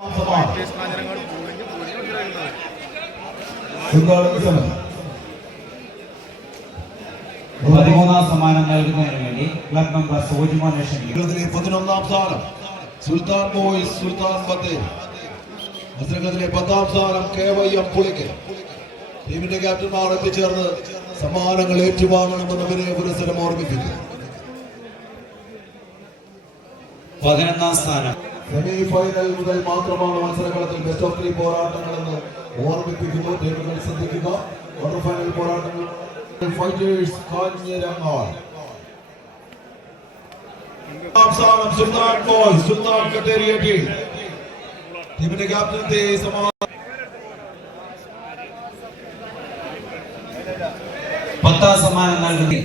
13 സമ്മാനം നൽകുന്നതിന് വേണ്ടി ക്ലബ് മെമ്പർ സോജിമോനെ ക്ഷണിക്കുന്നു. 11ാം സ്ഥാനം സുൽത്താൻ ബോയ്സ് സുൽത്താൻ ബത്തേരി. മത്സരത്തിലെ 10ാം സ്ഥാനം KYM പുളിക്കൽ. ടീമിന്റെ ക്യാപ്റ്റന്മാർ എത്തിച്ചേർന്ന് സമ്മാനങ്ങൾ ഏറ്റുവാങ്ങണമെന്ന് വിനയ പുരസ്സരം ഓർമ്മിപ്പിക്കുന്നു. 11ാം സ്ഥാനം സെമി ഫൈനൽ മുതൽ മാത്രമാണ് മത്സരങ്ങളത്തിൽ ബെസ്റ്റ് ഓഫ് 3 പോരാട്ടങ്ങളെന്ന് ഓർമ്മിപ്പിക്കുന്നു. ടീമുകൾ ശ്രദ്ധിക്കുക. ക്വാർട്ടർ ഫൈനൽ പോരാട്ടങ്ങൾ ഫൈറ്റേഴ്സ് കാഞ്ഞിരങ്ങാട്. സുൽത്താൻ ബോയ്സ് സുൽത്താൻ ബത്തേരി ടീം. ടീമിന്റെ ക്യാപ്റ്റന്റെ സമ്മാനം 10ാം സമ്മാനം നൽകുന്നു.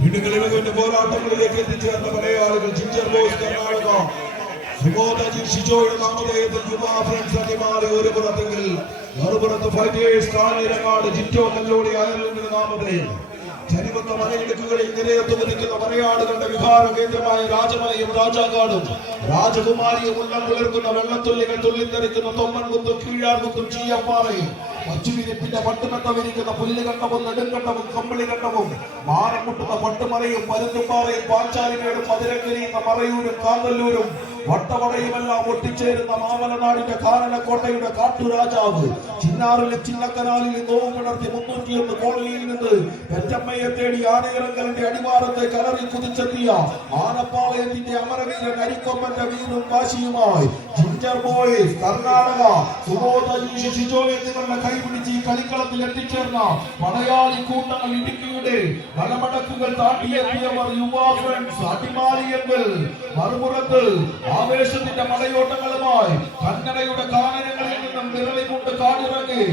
വീടുകളിലെ പോരാട്ടങ്ങളിലേക്ക് എത്തിച്ചേർന്ന മലയാളികൾ ജിഞ്ചർ ബോയ്സ് കർണാടക സുബോധജി ഷിജോയുടെ നാമധേയത്തിൽ യുവാ ഫ്രണ്ട്സ് അടിമാലി ഒരു പുറത്തെങ്കിൽ മറുപുറത്ത് ഫൈറ്റേഴ്സ് കാഞ്ഞിരങ്ങാട് ജിറ്റോ കല്ലോടി അയർലൻഡിന്റെ നാമധേയം. ചരിവന്ന മലയിടുക്കുകളിൽ നിരയത്ത് ഉദിക്കുന്ന മലയാടുകളുടെ വിഹാര കേന്ദ്രമായ രാജമലയും രാജാകാടും രാജകുമാരിയും ഉള്ളം പുലർക്കുന്ന വെള്ളത്തുള്ളികൾ തുള്ളിത്തെറിക്കുന്ന തൊമ്മൻകുത്തും കീഴാർകുത്തും ചീയപ്പാറയും പച്ചുവിരിപ്പിന്റെ പട്ടുമെത്ത വിരിക്കുന്ന പുല്ലുകണ്ടവും നെടുങ്കണ്ടവും കമ്പിളികണ്ടവും മാനം മുട്ടുന്ന പട്ടുമലയും പരുന്തുംപാറയും പാഞ്ചാലിമേടും മധുരക്കരിയുന്ന മറയൂരും കാന്തല്ലൂരും വട്ടവടയുമെല്ലാം ഒട്ടിച്ചേരുന്ന മാമലനാടിന്റെ കാനനക്കോട്ടയുടെ കാട്ടുരാജാവ് ചിന്നാറിലെ ചിന്നക്കനാലിൽ നോവ് പുലർത്തി 301 കോളനിയിൽ നിന്ന് പെറ്റമ്മയെ തേടി ആനയിറങ്കലിന്റെ അടിവാരത്തെ കലറി കുതിച്ചെത്തിയ ആനപ്പാളയത്തിന്റെ അമരവീരൻ അരിക്കൊമ്പന്റെ വീരും വാശിയുമായി ജിഞ്ചർ ബോയ്സ് കർണാടക സുബോധജി ഷിജോ എന്നിവരുടെ കൈപിടിച്ച് ഈ കളിക്കളത്തിൽ എത്തിച്ചേർന്ന മലയാളി കൂട്ടങ്ങൾ ഇടുക്കിയുടെ മലമടക്കുകൾ താണ്ടിയെത്തിയവർ യുവാ ഫ്രണ്ട്സ് അടിമാലിയങ്ങൾ. മറുപുറത്ത് ആവേശത്തിന്റെ മലയോട്ടങ്ങളുമായി കന്നഡയുടെ കാനനങ്ങളിൽ നിന്നും വിരളി കൊണ്ട് കാടിറങ്ങി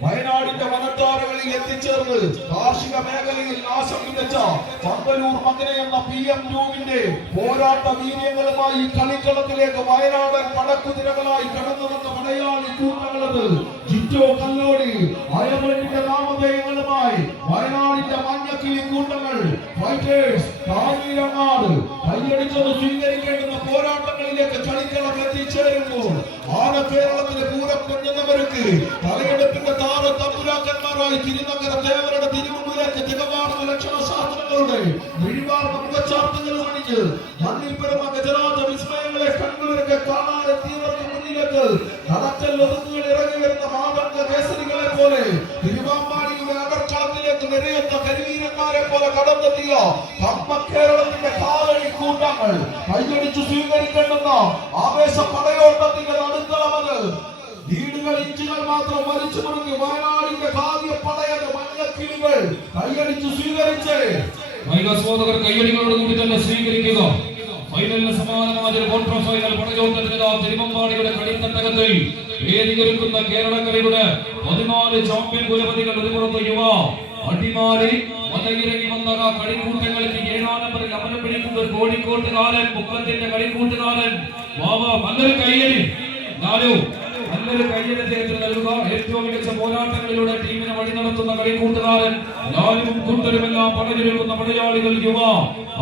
വയനാടിന്റെ വനത്താരകളിൽ എത്തിച്ചേർന്ന് കാർഷിക മേഖലയിൽ നാശം വിതച്ച പന്തലൂർ മകനെ എന്ന PM2വിന്റെ പോരാട്ട വീര്യങ്ങളുമായി കളിക്കളത്തിലേക്ക് വയനാടൻ പടക്കുതിരകളായി കടന്നു വന്ന മലയാളി കൂട്ടങ്ങളത് ജിറ്റോ കല്ലോടി അയർലൻഡിന്റെ നാമധേയങ്ങളുമായി വയനാടിന്റെ മഞ്ഞക്കിളി കൂട്ടങ്ങൾ ഫൈറ്റേഴ്സ് കാഞ്ഞിരങ്ങാട് കൈയടിച്ചത് സ്വീകരിക്കേണ്ടുന്ന പോരാട്ടങ്ങളിലേക്ക് കളിക്കളം എത്തിച്ചേരുമ്പോൾ ആന കേരളത്തിലെ പൂരം കൊണ്ടുവന്നവർക്ക് തലയെടുപ്പിന്റെ തമ്പുരാക്കന്മാരായി തിരുനഗര ദേവരുടെ തിരുമുമ്പിലേക്ക് തികവാർന്ന ലക്ഷണശാസ്ത്രങ്ങളുടെ വിഴിവാർന്ന മുഖച്ചാർത്തുകൾ അണിഞ്ഞ് മണ്ണിൽ പിറന്ന ഗജരാജ വിസ്മയങ്ങളെ കണ്ണുകളൊക്കെ കാണാനെത്തിയവർക്ക് മുന്നിലേക്ക് നടക്കൽ ഒതുക്കുകൾ ഇറങ്ങി വരുന്ന മാതംഗ കേസരികളെ പോലെ തിരുവാമ്പാടിയുടെ അകർക്കളത്തിലേക്ക് നിരയുന്ന കരിവീരന്മാരെ പോലെ കടന്നെത്തിയ കമ്മ കേരളത്തിന്റെ കാലടി കൂട്ടങ്ങൾ കൈയടിച്ചു സ്വീകരിക്കേണ്ടുന്ന ആവേശ പടയോട്ടത്തിന്റെ നടുത്തളമത് വീടുകൾ ഇഞ്ചുകൾ മാത്രം വലിച്ചു മുറുകി വയനാടിന്റെ കാവ്യ പടയത് മഞ്ഞക്കിളികൾ കൈയടിച്ചു സ്വീകരിച്ച് സഹോദരർ കൈയടികളോട് കൂടി തന്നെ സ്വീകരിക്കുക. ഫൈനലിന് സമാനമായ ക്വാർട്ടർ ഫൈനൽ പടയോട്ടത്തിന് തിരുവമ്പാടിയുടെ കളിത്തട്ടകത്തിൽ വേദിയൊരുക്കുന്ന കേരളക്കരയുടെ 14 ചാമ്പ്യൻ കുലപതികൾ ഒരു പുറത്ത് യുവ അടിമാലി മലയിറങ്ങി വന്ന കളിക്കൂട്ടങ്ങൾക്ക് 7ാം നമ്പറിൽ അമരം പിടിക്കുന്ന ഒരു കോഴിക്കോട്ടുകാരൻ മുക്കത്തിന്റെ കളിക്കൂട്ടുകാരൻ നല്ലൊരു കയ്യടി നല്ലൊരു കയ്യടി അദ്ദേഹത്തിന് നൽകുക. ഏറ്റവും മികച്ച പോരാട്ടങ്ങളിലൂടെ ടീമിനെ വഴി നടത്തുന്ന കളിക്കൂട്ടുകാരൻ ലാലും കൂട്ടരുമെല്ലാം പടഞ്ഞിരിക്കുന്ന മലയാളികൾ യുവ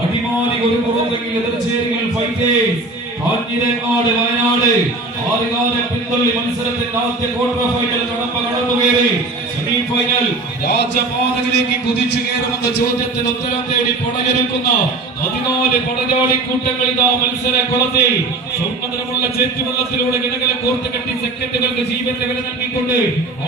അടിമാലി ഒരു പുറത്തെങ്കിൽ എതിർച്ചേരികൾ ഫൈറ്റേഴ്സ് കാഞ്ഞിരങ്ങാട് വയനാട് ആറുകാല പിന്തള്ളി മത്സരത്തിന്റെ ആദ്യ ക്വാർട്ടർ ഫൈനൽ കടന്നുകയറി സെമി ഫൈനൽ രാജപാതയിലേക്ക് കുതിച്ചു കയറുമെന്ന ചോദ്യത്തിന് ഉത്തരം തേടി പടയൊരുക്കുന്ന 14 പടയാളി കൂട്ടങ്ങൾ ഇതാ മത്സര കുളത്തിൽ സ്വർണ്ണനിറമുള്ള ചേറ്റുവെള്ളത്തിലൂടെ ഇടകളെ കോർത്ത് കെട്ടി സെക്കൻഡുകൾക്ക് ജീവന്റെ വില നൽകിക്കൊണ്ട്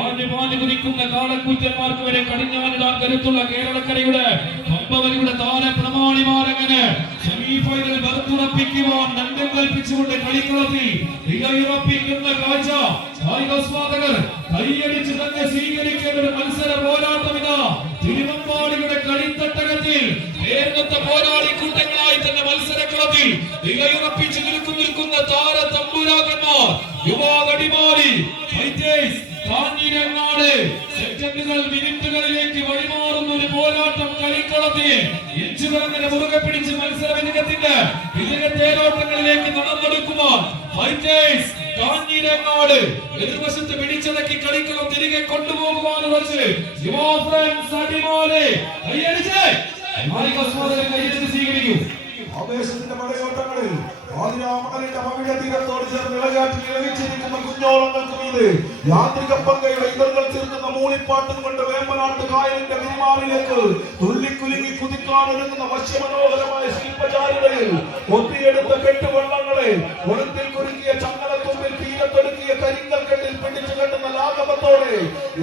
ആഞ്ഞുപാഞ്ഞു കുതിക്കുന്ന കാളക്കൂറ്റന്മാർക്ക് വരെ കടിഞ്ഞാനിടാൻ കരുത്തുള്ള കേരളക്കരയുടെ കമ്പവലിയുടെ താരപ്രമാണിമാരങ്ങനെ സെമി ഫൈനൽ വറുത്തുറപ്പിക്കുവാൻ നന്ദം കൽപ്പിച്ചുകൊണ്ട് കളിക്കളത്തിൽ ഇടയുറപ്പിക്കുന്ന കാഴ്ച കായികാസ്വാദകർ കൈയടിച്ച് തന്നെ സ്വീകരിക്കേണ്ട ഒരു മത്സര പോരാട്ടം ഇതാ തിരുവമ്പാടിയുടെ കളിത്തട്ടകത്തിൽ നേരത്തെ പോരാളി കൂട്ടങ്ങളായി തന്നെ മത്സരക്കളത്തിൽ ഇടയുറപ്പിച്ച് നിൽക്കുന്ന താര തമ്പുരാക്കന്മാർ യുവാവടിമാലി ഫൈറ്റേഴ്സ് കാഞ്ഞിരങ്ങാട് സെക്കൻഡുകൾ മിനിറ്റുകളിലേക്ക് വഴിമാറുന്ന ഒരു പോരാട്ടം കളിക്കളത്തിൽ ഇഞ്ചുകളങ്ങനെ മുറുകെ പിടിച്ച് മത്സര വിജയത്തിന്റെ വിജയ തേരോട്ടങ്ങളിലേക്ക് നടന്നെടുക്കുവാൻ ഫൈറ്റേഴ്സ് കാഞ്ഞിരങ്ങാട് എതിർവശത്ത് പിടിച്ചടക്കി കളിക്കളം തിരികെ കൊണ്ടുപോകുവാൻ വെച്ച് യുവ ഫ്രണ്ട്സ് അടിമാലി കൈയടിച്ച് കൈയടിച്ച് സ്വീകരിക്കും. ആവേശത്തിന്റെ പടയോട്ടങ്ങളിൽ ആതിരാമണലിന്റെ മവിഴ തീരത്തോട് ചേർന്ന് നിലകാറ്റിൽ ഇളകിച്ചിരിക്കുന്ന കുഞ്ഞോളങ്ങൾക്ക് മീതെ യാന്ത്രിക പങ്കയുടെ ഇതളുകൾ ചേർക്കുന്ന മൂളിപ്പാട്ടും കൊണ്ട് വേമ്പനാട്ട് കായലിന്റെ പിന്മാറിലേക്ക് തുള്ളിക്കുലുങ്ങി കുതിക്കാൻ ഒരുങ്ങുന്ന വശ്യമനോഹരമായ ശില്പചാരുതയിൽ ഒത്തിയെടുത്ത കെട്ടുവള്ളങ്ങളെ ഒഴുത്തിൽ കുരുക്കിയ ചങ്ങലത്തുമ്പിൽ തീരത്തൊടുക്കിയ കരിങ്കൽ കെട്ടിൽ പിടിച്ചു കെട്ടുന്ന ലാഘവത്തോടെ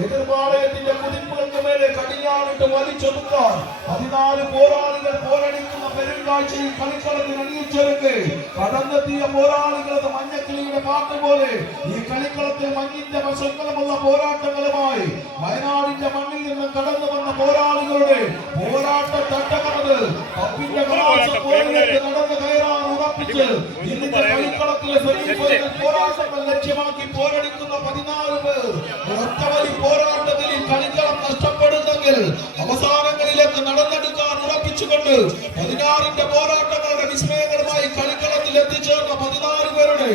എതിർപാളയത്തിന്റെ കുതിപ്പുകൾക്ക് മേലെ കടിഞ്ഞാണിട്ട് വലിച്ചൊതുക്കാൻ 14 പോരാളികൾ പോരടിക്കുന്ന പെരുങ്കാഴ്ചയിൽ കളിക്കളത്തിൽ അണിയിച്ചൊരുക്ക് കടന്നെത്തിയ പോരാളികളത് മഞ്ഞക്കിളിയുടെ പാട്ട് പോലെ ഈ കളിക്കളത്തിൽ മഞ്ഞിന്റെ വശങ്ങളുമുള്ള പോരാട്ടങ്ങളുമായി വയനാടിന്റെ മണ്ണിൽ നിന്ന് കടന്നു വന്ന പോരാളികളുടെ പോരാട്ട തട്ടകമത് കപ്പിന്റെ കലാശപ്പോരിലേക്ക് നടന്നു കയറാൻ ഉറപ്പിച്ച് ഇതിന്റെ കളിക്കളത്തിലെ പോരാട്ടങ്ങൾ ലക്ഷ്യമാക്കി പോരടിക്കുന്ന 14 പേർ ഒറ്റവലി പോരാട്ടത്തിൽ ഈ കളിക്കളം നഷ്ടപ്പെടുന്നെങ്കിൽ അവസാനങ്ങളിലേക്ക് നടന്നെടുക്കാൻ ഉറപ്പിച്ചുകൊണ്ട് 16ന്റെ പോരാട്ടങ്ങളുടെ വിസ്മയങ്ങളുമായി കളിക്കളത്തിൽ എത്തിച്ചേർന്ന 14 പേരുടെ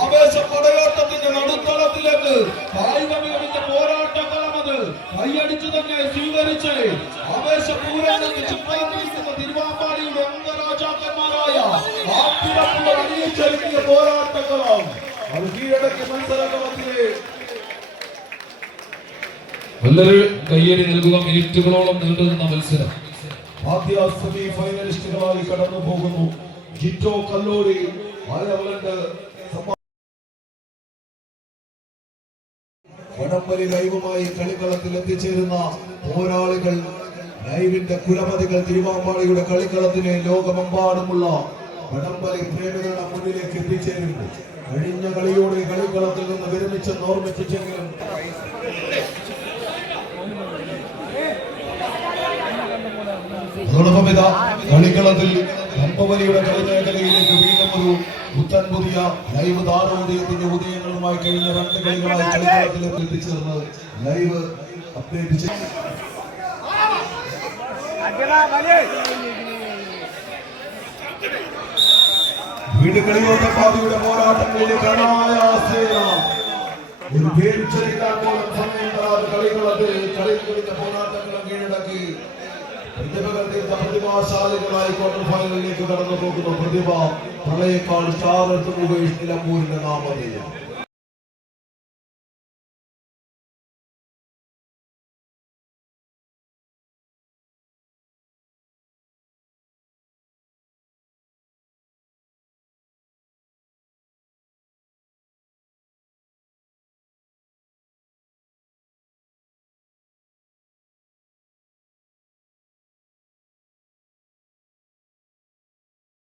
ആവേശ പടയോട്ടത്തിന്റെ നടുത്തളത്തിലേക്ക് കായിക മികവിന്റെ പോരാട്ടങ്ങളത് കൈയടിച്ചു തന്നെ സ്വീകരിച്ച് ആവേശപൂരങ്ങൾക്ക് ചിത്രത്തിരിക്കുന്ന തിരുവാമ്പാടിയുടെ അംഗരാജാക്കന്മാരായ ആപ്പിളപ്പുകൾ അണിയിച്ചൊരുക്കിയ പോരാട്ടങ്ങളും അത് കീഴടക്കിയ മത്സരങ്ങളത്തിലെ എല്ലാവരും കയ്യടി നൽകുക. മിനിറ്റുകളോളം നീണ്ടുനിന്ന മത്സരം ആദ്യ സെമി ഫൈനലിസ്റ്റുകളായി കടന്നു പോകുന്നു. ജിറ്റോ കല്ലൂരി വടംവലി ലൈവുമായി കളിക്കളത്തിൽ എത്തിച്ചേരുന്ന പോരാളികൾ ലൈവിന്റെ കുലപതികൾ തിരുവാമ്പാടിയുടെ കളിക്കളത്തിനെ ലോകമെമ്പാടുമുള്ള വടംവലി പ്രേമികളുടെ മുന്നിലേക്ക് എത്തിച്ചേരുന്നു. കഴിഞ്ഞ കളിയോടെ കളിക്കളത്തിൽ നിന്ന് വിരമിച്ചെന്ന് ഓർമ്മിപ്പിച്ചെങ്കിലും അതോടൊപ്പം ഇതാ കളിക്കളത്തിൽ കമ്പവലിയുടെ കളിമേഖലയിലേക്ക് വീണ്ടും ഒരു പുത്തൻ പുതിയ ലൈവ് താരോദയത്തിന്റെ ഉദയങ്ങളുമായി കഴിഞ്ഞ 2 കളികളായി കളിക്കളത്തിലേക്ക് എത്തിച്ചേർന്ന് ലൈവ് അപ്ഡേറ്റ് ചെയ്തു. വീടുകളിയോട്ടപ്പാതിയുടെ പോരാട്ടങ്ങളിലേക്ക് ഒരു പേരുച്ചരിക്കാൻ പോലും സമയം തരാതെ കളിക്കളത്തിൽ കളിക്കുന്ന പോരാട്ടങ്ങളും കീഴടക്കി പ്രതിഭകൾ തീർത്ത പ്രതിഭാശാലികളായി ക്വാർട്ടർ ഫൈനലിലേക്ക് കടന്നു പോകുന്ന പ്രതിഭ പ്രളയക്കാട് സ്റ്റാർ നിലമ്പൂരിന്റെ നാമധേയം.